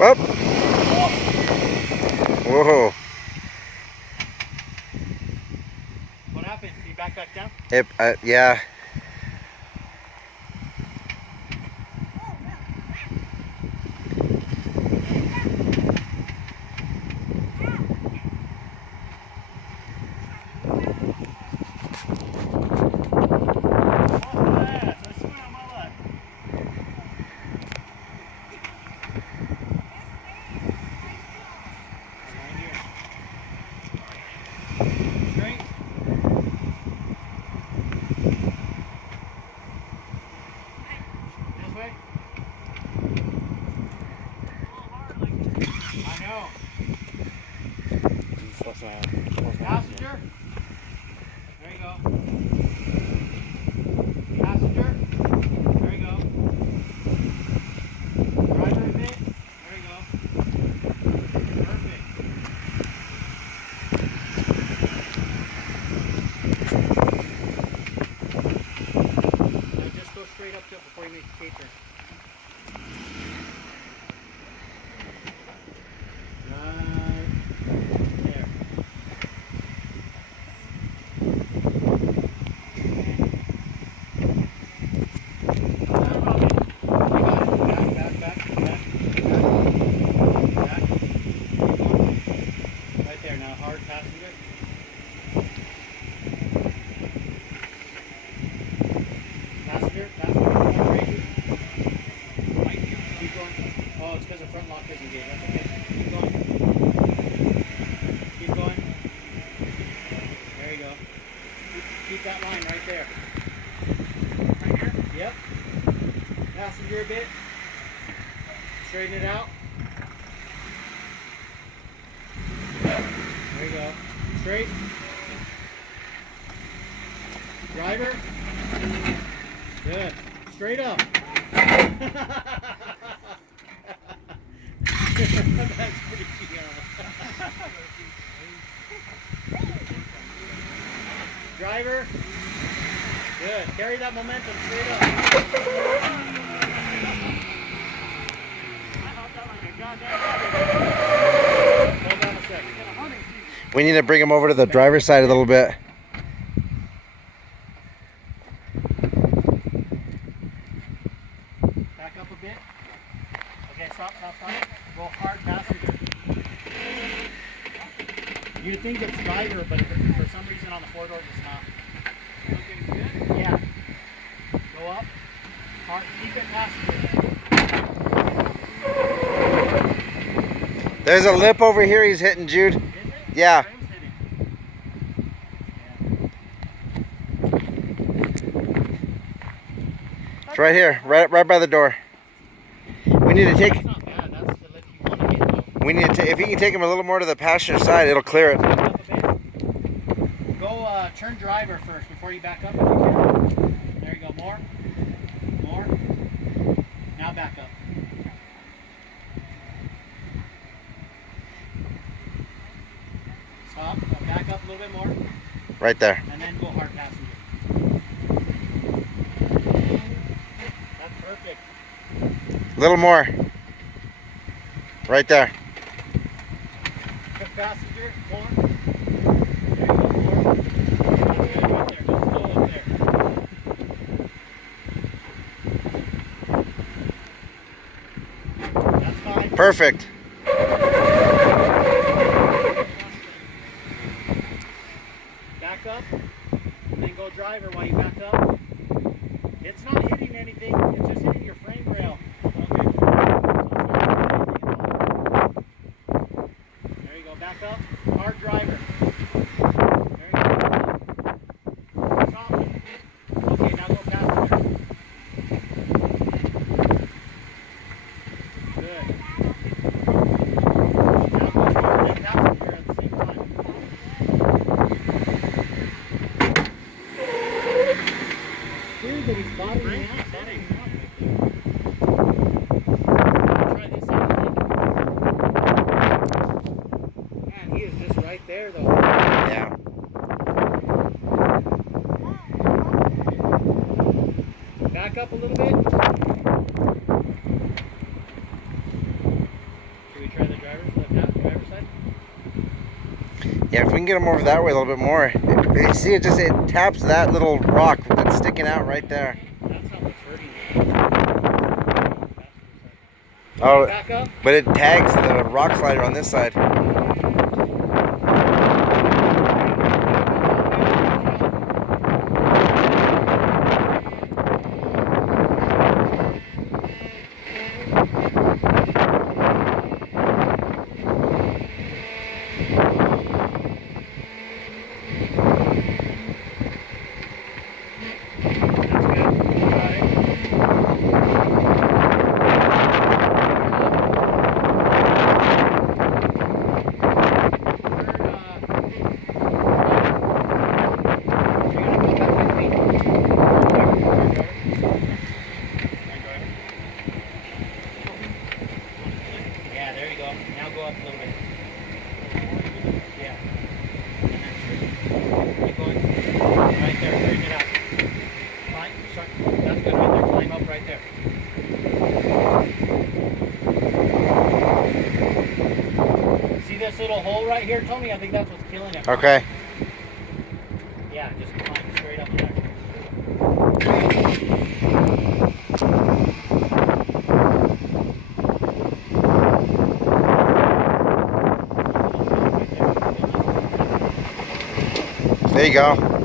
Up. Whoa. What happened? Did you back down? Yeah. Passenger. There you go. Passenger. There you go. Driver a bit. There you go. Perfect. Now just go straight up to it before you make the K-turn. Oh, it's because the front lock isn't good. That's okay. Keep going. Keep going. There you go. Keep that line right there. Right here? Yep. Passenger a bit. Straighten it out. There you go. Straight. Driver. Good. Straight up. That's pretty cute. Driver. Good. Carry that momentum straight up. Hold on a second. We need to bring him over to the driver's side a little bit. Back up a bit. Okay, stop. Go hard passenger. You think it's driver, but for some reason on the four doors it's not. Looking good? Yeah. Go up. Hard. Keep it passenger. There's a lip over here he's hitting, Jude. Is it? Yeah. It's right here, right by the door. We need to take. That's not bad. That's the lip you want to get, though. We need to. If you can take him a little more to the passenger side, it'll clear it. Up a bit. Go turn driver first before you back up. If you can. There you go. More. Now back up. Stop. Back up a little bit more. Right there. And then go hard passenger. That's perfect. A little more. Right there. Quick passenger. More. There you go. More. That's good right there. Just slow up there. That's fine. Perfect. Back up, and then go driver while you back up. It's not hitting anything, it's just hitting your frame rail. Okay. There you go, back up. Hard driver. There you go. Stop. Okay, now go passenger. Good. Now go forward and passenger at the same time. Weird that he's bottoming out. That ain't fun. Try this out. Man, he is just right there, though. Yeah. Back up a little bit. Yeah, if we can get them over that way a little bit more. You see, it taps that little rock that's sticking out right there. That's not what's hurting you. Oh, Back up. but it tags the rock slider on this side. Yeah, there you go. Now go up a little bit. Yeah. Keep going. Right there, straighten it out. Climb. Start. That's good right there. Climb up right there. See this little hole right here, Tony? I think that's what's killing it. Okay. Yeah, just climb straight up there. There you go.